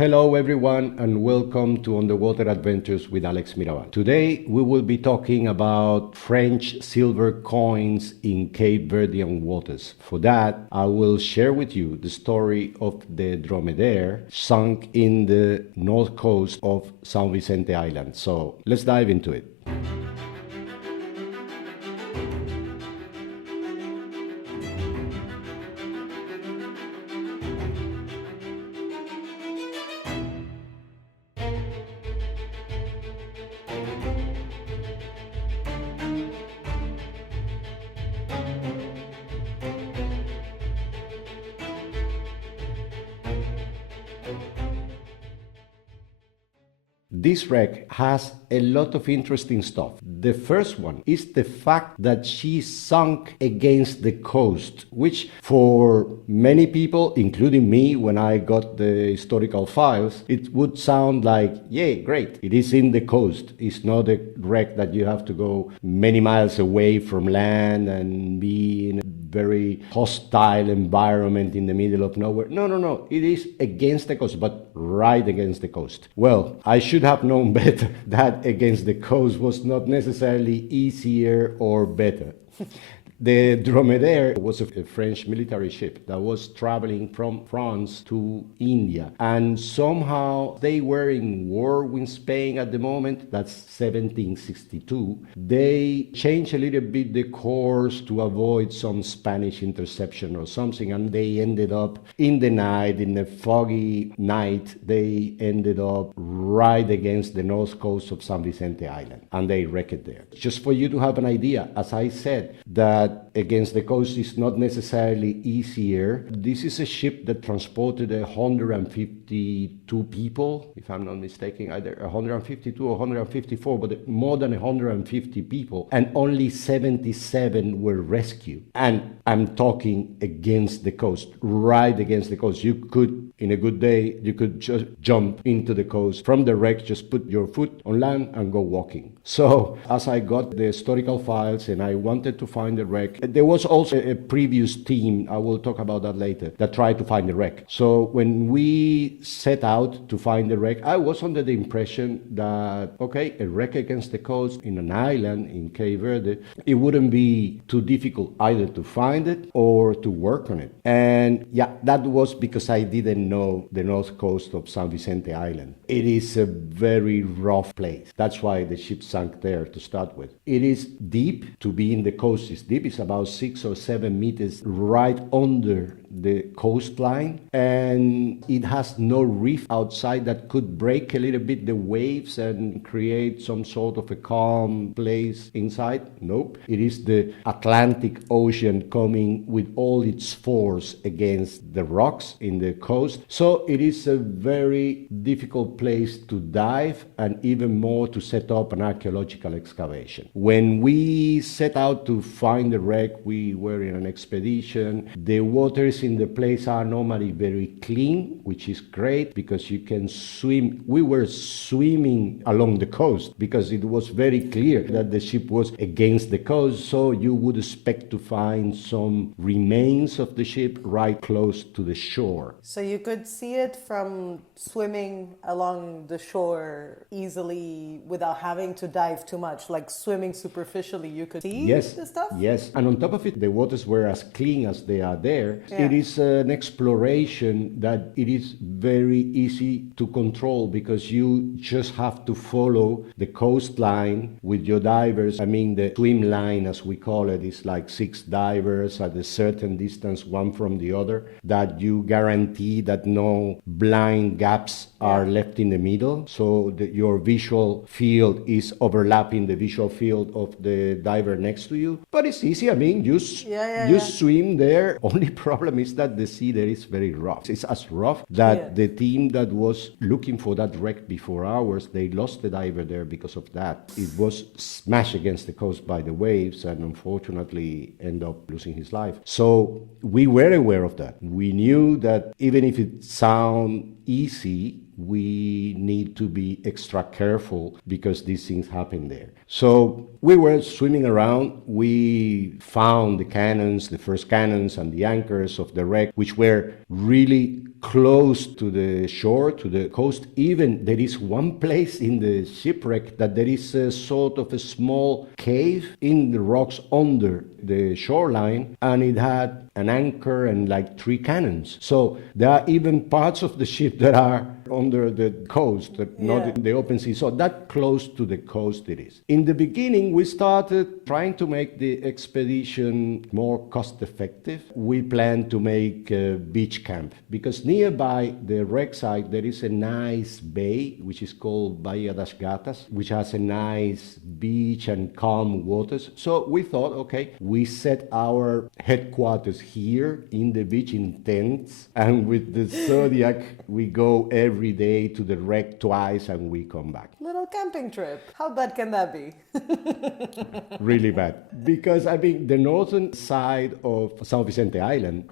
Hello everyone and welcome to Underwater Adventures with Alex Mirabal. Today we will be talking about French silver coins in Cape Verdean waters. For that I will share with you the story of the Dromadaire sunk in the north coast of Sao Vicente Island. So let's dive into it. This wreck has a lot of interesting stuff. The first one is the fact that she sunk against the coast, which for many people, including me, when I got the historical files, it would sound like, yay, great. It is in the coast. It's not a wreck that you have to go many miles away from land and be in a very hostile environment in the middle of nowhere. No. It is against the coast, but right against the coast. Well, I should have known better that against the coast was not necessarily easier or better. The Dromadaire was a French military ship that was traveling from France to India. And somehow they were in war with Spain at the moment. That's 1762. They changed a little bit the course to avoid some Spanish interception or something. And they ended up in the night, in a foggy night, they ended up right against the north coast of San Vicente Island. And they wrecked there. Just for you to have an idea, as I said, that against the coast is not necessarily easier. This is a ship that transported 152 people, if I'm not mistaken, either 152 or 154, but more than 150 people, and only 77 were rescued. And I'm talking against the coast, right against the coast. You could, in a good day, you could just jump into the coast from the wreck, just put your foot on land and go walking. So as I got the historical files and I wanted to find the wreck, there was also a previous team, I will talk about that later, that tried to find the wreck. So when we set out to find the wreck, I was under the impression that, okay, a wreck against the coast in an island in Cape Verde, it wouldn't be too difficult either to find it or to work on it. And yeah, that was because I didn't know the north coast of San Vicente Island. It is a very rough place. That's why the ship sank there to start with. It is deep. To be in the coast is deep. It's about 6 or 7 meters right under the coastline, and it has no reef outside that could break a little bit the waves and create some sort of a calm place inside. Nope. It is the Atlantic Ocean coming with all its force against the rocks in the coast. So it is a very difficult place to dive and even more to set up an archaeological excavation. When we set out to find the wreck, we were in an expedition. The waters in the place are normally very clean, which is great because you can swim. We were swimming along the coast because it was very clear that the ship was against the coast, so you would expect to find some remains of the ship right close to the shore. So you could see it from swimming along the shore easily without having to dive too much, like swimming superficially you could see the stuff? Yes, and on top of it, the waters were as clean as they are there. Yeah. It is an exploration that it is very easy to control because you just have to follow the coastline with your divers. I mean, the swim line, as we call it, is like 6 divers at a certain distance, one from the other, that you guarantee that no blind gaps are left in the middle, so that your visual field is overlapping the visual field of the diver next to you. But it's easy. I mean, you swim there. Only problem is that the sea there is very rough. It's as rough that the team that was looking for that wreck before ours, they lost the diver there because of that. It was smashed against the coast by the waves and unfortunately ended up losing his life. So we were aware of that. We knew that even if it sounds easy, we need to be extra careful because these things happen there. So we were swimming around. We found the cannons, the first cannons and the anchors of the wreck, which were really close to the shore, to the coast. Even there is one place in the shipwreck that there is a sort of a small cave in the rocks under the shoreline, and it had an anchor and like 3 cannons. So there are even parts of the ship that are under the coast, not in the open sea. So that close to the coast it is. In the beginning, we started trying to make the expedition more cost effective. We planned to make a beach camp because nearby the wreck site there is a nice bay which is called Bahia das Gatas, which has a nice beach and calm waters. So we thought, okay, we set our headquarters here in the beach in tents, and with the Zodiac we go every day to the wreck twice and we come back. Little camping trip. How bad can that be? Really bad. Because I mean the northern side of Sao Vicente Island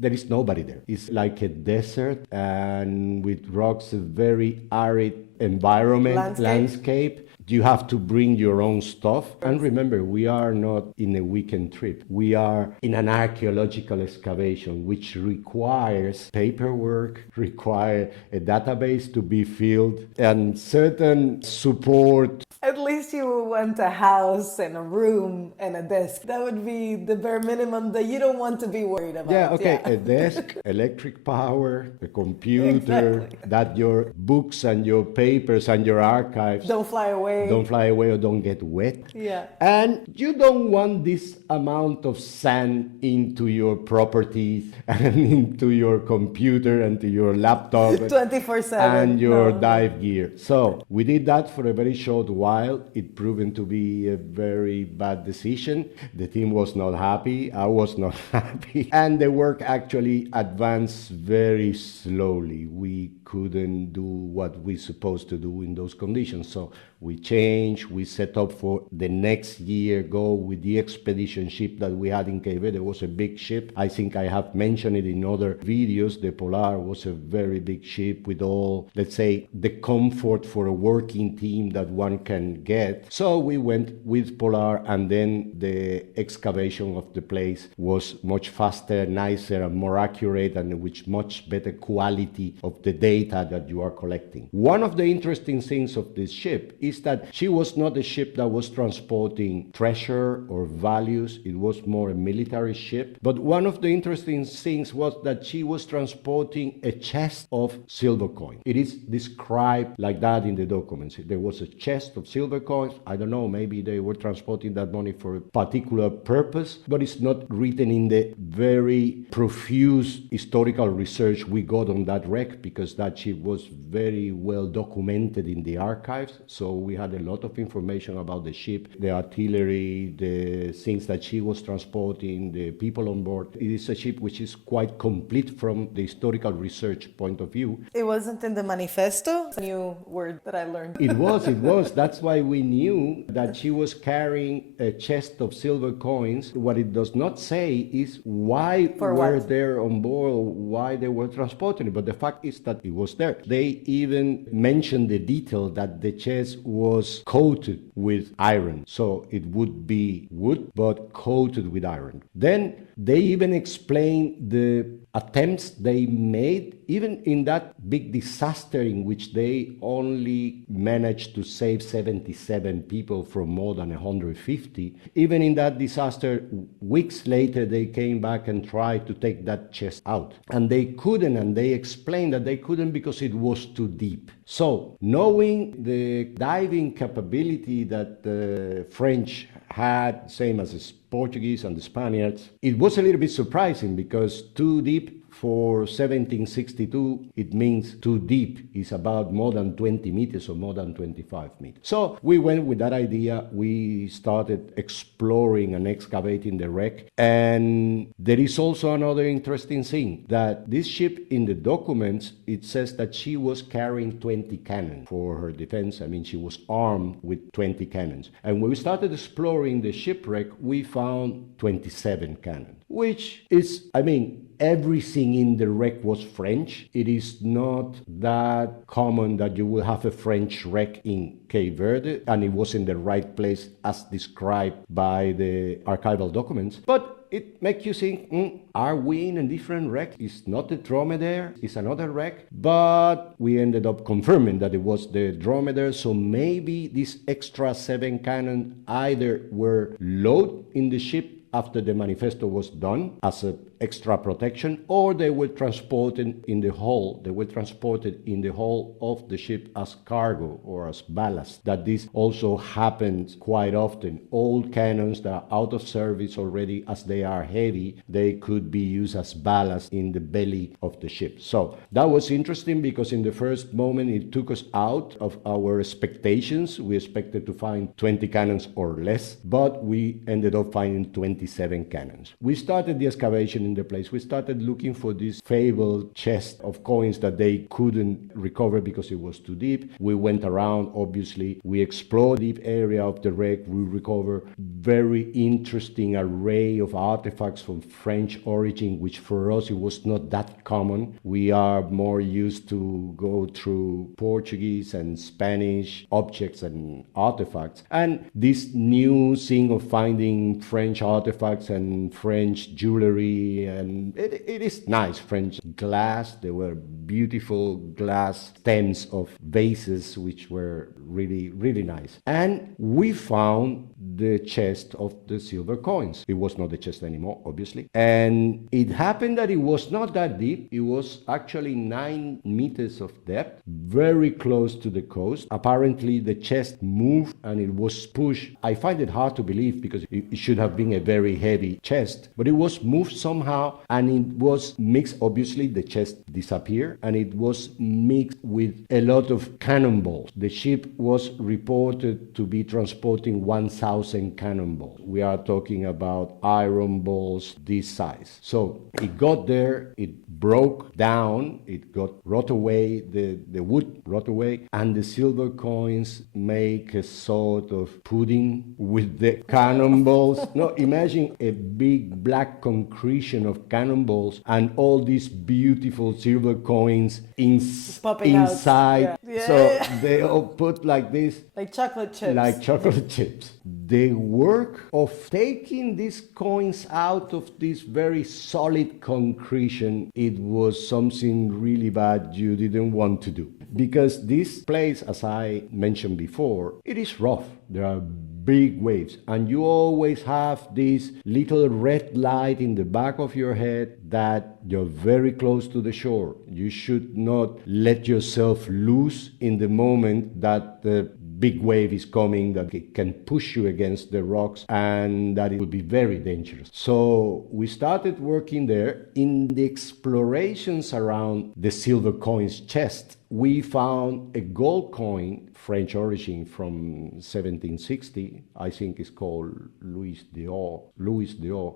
there is nobody there. It's like a desert and with rocks, a very arid environment, landscape. You have to bring your own stuff. And remember, we are not in a weekend trip. We are in an archaeological excavation, which requires paperwork, require a database to be filled, and certain support. At least you want a house and a room and a desk. That would be the bare minimum that you don't want to be worried about. Yeah, okay, a desk, electric power, a computer, that your books and your papers and your archives don't fly away or don't get wet. Yeah. And you don't want this amount of sand into your properties and into your computer and to your laptop 24/7 and your dive gear. So we did that for a very short while. It proven to be a very bad decision. The team was not happy. I was not happy. And the work actually advanced very slowly. We couldn't do what we supposed to do in those conditions. So we changed, we set up for the next year, go with the expedition ship that we had in Cape Verde. It was a big ship. I think I have mentioned it in other videos. The Polar was a very big ship with all, let's say, the comfort for a working team that one can get. So we went with Polar, and then the excavation of the place was much faster, nicer, and more accurate, and with much better quality of the data that you are collecting. One of the interesting things of this ship is that she was not a ship that was transporting treasure or values. It was more a military ship. But one of the interesting things was that she was transporting a chest of silver coins. It is described like that in the documents. There was a chest of silver coins. I don't know, maybe they were transporting that money for a particular purpose, but it's not written in the very profuse historical research we got on that wreck, because that ship was very well documented in the archives. So we had a lot of information about the ship, the artillery, the things that she was transporting, the people on board. It is a ship which is quite complete from the historical research point of view. It wasn't in the manifesto? It's a new word that I learned. It was. That's why we knew that she was carrying a chest of silver coins. What it does not say is why were there on board, why they were transporting it. But the fact is that it was there. They even mentioned the detail that the chest was coated with iron. So it would be wood, but coated with iron. Then they even explained the attempts they made, even in that big disaster in which they only managed to save 77 people from more than 150. Even in that disaster, weeks later, they came back and tried to take that chest out. And they couldn't, and they explained that they couldn't because it was too deep. So, knowing the diving capability that the French had, same as the Portuguese and the Spaniards, it was a little bit surprising, because too deep for 1762, it means too deep is about more than 20 meters or more than 25 meters. So we went with that idea. We started exploring and excavating the wreck. And there is also another interesting thing, that this ship, in the documents, it says that she was carrying 20 cannons for her defense. I mean, she was armed with 20 cannons. And when we started exploring the shipwreck, we found 27 cannons, which is, I mean, everything in the wreck was French. It is not that common that you will have a French wreck in Cape Verde, and it was in the right place as described by the archival documents. But it makes you think, are we in a different wreck? It's not the Dromadaire, it's another wreck. But we ended up confirming that it was the Dromadaire, so maybe these extra 7 cannons either were loaded in the ship after the manifesto was done as an extra protection, or they were transported in the hull. They were transported in the hull of the ship as cargo or as ballast. That this also happens quite often. Old cannons that are out of service already, as they are heavy, they could be used as ballast in the belly of the ship. So that was interesting because in the first moment it took us out of our expectations. We expected to find 20 cannons or less, but we ended up finding 27 cannons. We started the excavation in the place. We started looking for this fabled chest of coins that they couldn't recover because it was too deep. We went around, obviously. We explored the deep area of the wreck. We recovered very interesting array of artifacts from French origin, which for us it was not that common. We are more used to go through Portuguese and Spanish objects and artifacts. And this new thing of finding French artifacts and French jewelry, and it is nice. French glass, there were beautiful glass stems of vases which were really, really nice. And we found the chest of the silver coins. It was not the chest anymore, obviously. And it happened that it was not that deep. It was actually 9 meters of depth, very close to the coast. Apparently the chest moved and it was pushed. I find it hard to believe because it should have been a very heavy chest, but it was moved somehow and it was mixed. Obviously the chest disappeared and it was mixed with a lot of cannonballs. The ship was reported to be transporting 1,000 cannonballs. We are talking about iron balls this size. So it got there, it broke down, it got rot away, the wood rot away, and the silver coins make a sort of pudding with the cannonballs. No, imagine a big black concretion of cannonballs and all these beautiful silver coins inside. Yeah. So they all put like this. Like chocolate chips. Like chocolate chips. The work of taking these coins out of this very solid concretion, it was something really bad you didn't want to do. Because this place, as I mentioned before, it is rough. There are big waves, and you always have this little red light in the back of your head that you're very close to the shore. You should not let yourself loose in the moment that the big wave is coming, that it can push you against the rocks, and that it would be very dangerous. So we started working there. In the explorations around the silver coins chest, we found a gold coin, French origin, from 1760. I think it's called Louis d'Or.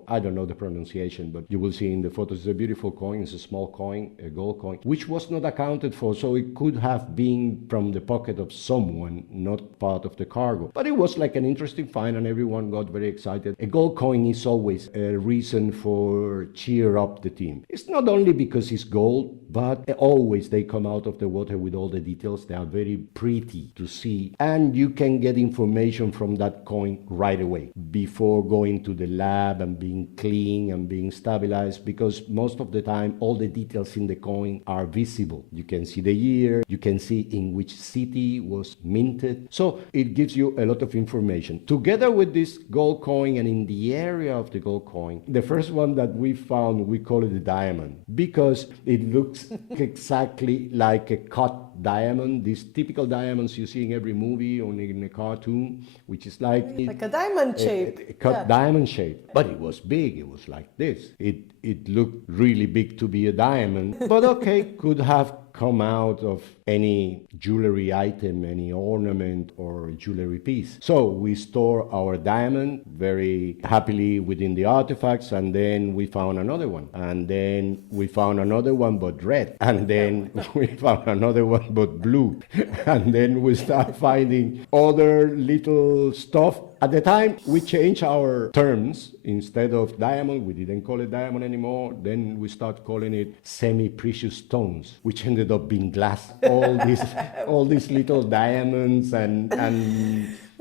I don't know the pronunciation, but you will see in the photos. It's a beautiful coin. It's a small coin, a gold coin, which was not accounted for. So it could have been from the pocket of someone, not part of the cargo. But it was like an interesting find, and everyone got very excited. A gold coin is always a reason for cheer up the team. It's not only because it's gold, but always they come out of the water with all the details. They are very pretty to see, and you can get information from that coin right away before going to the lab and being clean and being stabilized, because most of the time all the details in the coin are visible. You can see the year, you can see in which city was minted, so it gives you a lot of information. Together with this gold coin, and in the area of the gold coin, the first one that we found, we call it a diamond because it looks exactly like a cut diamond, these typical diamonds you see in every movie or in a cartoon, which is like a diamond shape. A cut diamond shape. But it was big, it was like this. It looked really big to be a diamond, but okay, could have come out of any jewelry item, any ornament or jewelry piece. So we store our diamond very happily within the artifacts, and then we found another one, and then we found another one but red, and then we found another one but blue, and then we start finding other little stuff. At the time we changed our terms instead of diamond, we didn't call it diamond anymore. Then we start calling it semi-precious stones, which ended up being glass. All these little diamonds and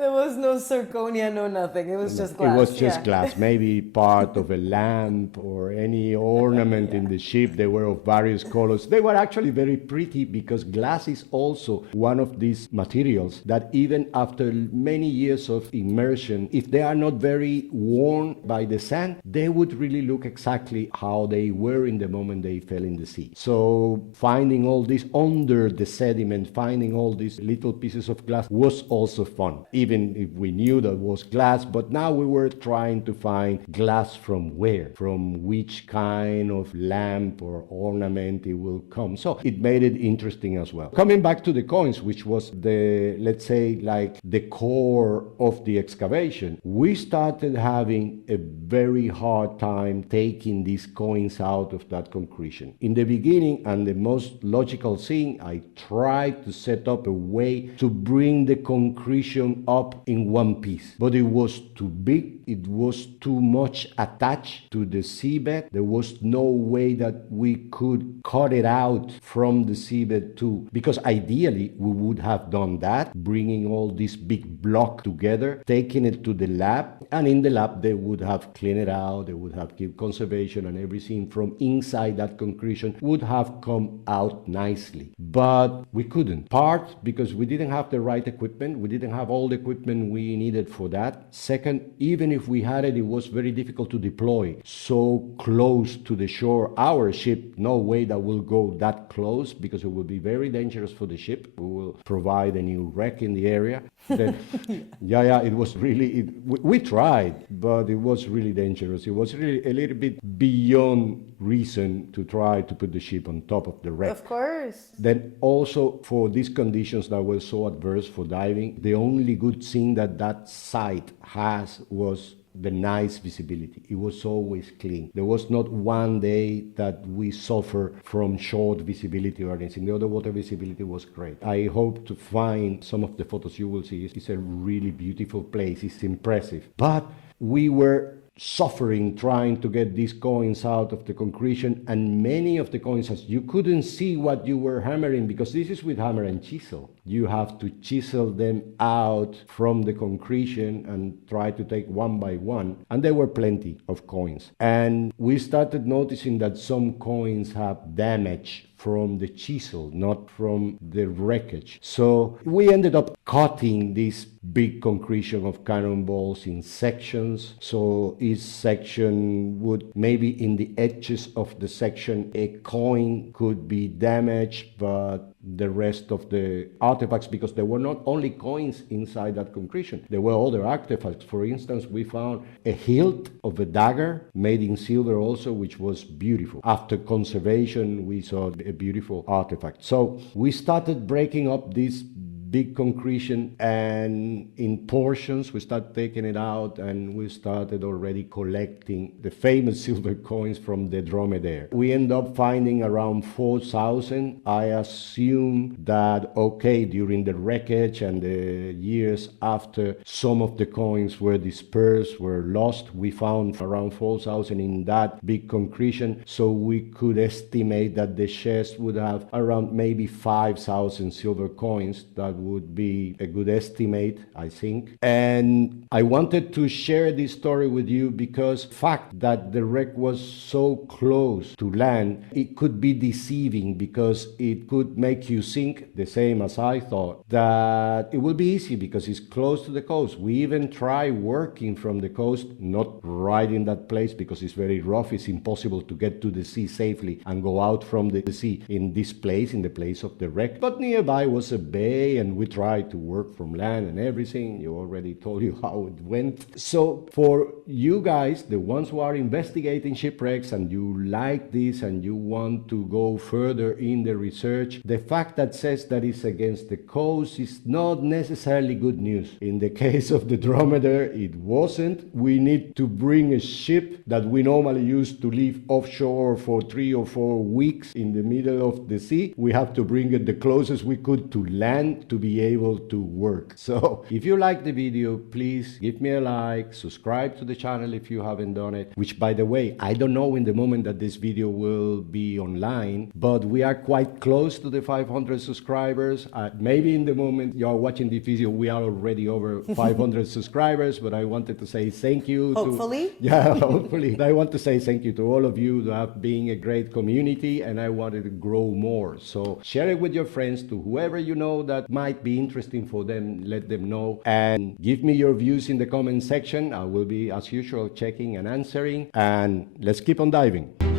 There was no zirconia, no nothing. It was just glass. it was just glass, maybe part of a lamp or any ornament in the ship. They were of various colors. They were actually very pretty because glass is also one of these materials that even after many years of immersion, if they are not very worn by the sand, they would really look exactly how they were in the moment they fell in the sea. So finding all this under the sediment, finding all these little pieces of glass was also fun. Even if we knew that was glass, but now we were trying to find glass from where, from which kind of lamp or ornament it will come. So it made it interesting as well. Coming back to the coins, which was the, let's say, like the core of the excavation, we started having a very hard time taking these coins out of that concretion. In the beginning, and the most logical thing, I tried to set up a way to bring the concretion up in one piece, but it was too big, it was too much attached to the seabed. There was no way that we could cut it out from the seabed too, because ideally we would have done that, bringing all this big block together, taking it to the lab, and in the lab they would have cleaned it out, they would have kept conservation, and everything from inside that concretion would have come out nicely. But we couldn't. Part because we didn't have the right equipment, we didn't have all the equipment we needed for that. Second, even if we had it, it was very difficult to deploy so close to the shore. Our ship, no way that will go that close because it will be very dangerous for the ship. We will provide a new wreck in the area. Then, it was really, we tried, but it was really dangerous. It was really a little bit beyond reason to try to put the ship on top of the wreck. Of course. Then also for these conditions that were so adverse for diving, the only good thing that site has was the nice visibility. It was always clean. There was not one day that we suffer from short visibility or anything. The underwater visibility was great. I hope to find some of the photos you will see. It's a really beautiful place. It's impressive. But we were suffering trying to get these coins out of the concretion, and many of the coins, as you couldn't see what you were hammering, because this is with hammer and chisel. You have to chisel them out from the concretion and try to take one by one, and there were plenty of coins. And we started noticing that some coins have damage from the chisel, not from the wreckage. So we ended up cutting this big concretion of cannonballs in sections. So each section would, maybe in the edges of the section, a coin could be damaged, but the rest of the artifacts, because there were not only coins inside that concretion, there were other artifacts. For instance, we found a hilt of a dagger made in silver also, which was beautiful. After conservation, we saw a beautiful artifact. So we started breaking up this big concretion, and in portions we started taking it out, and we started already collecting the famous silver coins from the Dromadaire. We end up finding around 4,000. I assume that, okay, during the wreckage and the years after, some of the coins were dispersed, were lost. We found around 4,000 in that big concretion, so we could estimate that the chest would have around maybe 5,000 silver coins. That would be a good estimate, I think. And I wanted to share this story with you because the fact that the wreck was so close to land, it could be deceiving, because it could make you think, the same as I thought, that it will be easy because it's close to the coast. We even try working from the coast, not right in that place because it's very rough. It's impossible to get to the sea safely and go out from the sea in this place, in the place of the wreck. But nearby was a bay, and we tried to work from land and everything. You already told you how it went. So for you guys, the ones who are investigating shipwrecks, and you like this and you want to go further in the research, the fact that says that it's against the coast is not necessarily good news. In the case of the Dromadaire, it wasn't. We need to bring a ship that we normally use to live offshore for 3 or 4 weeks in the middle of the sea. We have to bring it the closest we could to land to be able to work. So if you like the video, please give me a like, subscribe to the channel if you haven't done it, which by the way, I don't know in the moment that this video will be online, but we are quite close to the 500 subscribers. Maybe in the moment you are watching this video, we are already over 500 subscribers, but I wanted to say thank you. Hopefully. Yeah, hopefully. I want to say thank you to all of you that have been a great community, and I wanted to grow more. So share it with your friends, to whoever you know that might be interesting for them, let them know, and give me your views in the comment section. I will be, as usual, checking and answering, and let's keep on diving.